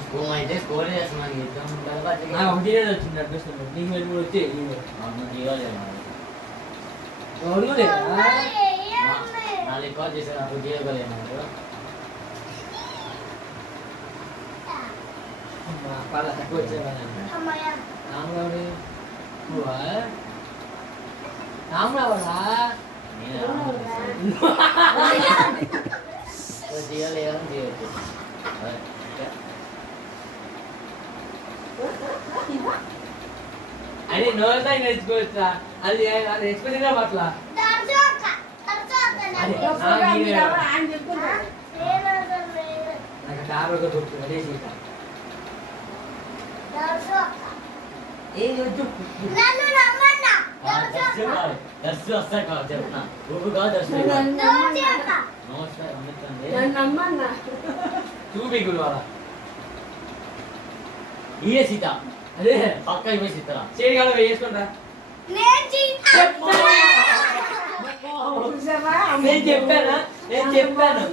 school అయితే score చేస్తున్నాను ఒకటి వచ్చింది అనిపిస్తుంది నీకు వెళ్ళి కూడా వచ్చి నాలుగు కాల్ చేశాను అప్పుడు చేయగలేను తక్కువ వచ్చేవాళ్ళ రామురావాడా చేయలేదని చేయొచ్చు అది నోరుతా నేర్చుకోవచ్చా అది ఎక్స్ప్రెషన్ గా పట్ల నాకు టాబ్లెట్ దొరుకుతుంది అదే సీత ఏం చెప్పు దర్శి వస్తాయి కాదు చెప్తున్నా ఊపు కాదు దర్శి చూపి గురు వాళ్ళ ఇయే సీత అదే పక్క ఇవే సీతరా చేడి కాడ వేసుకుంటా నేను చెప్పాను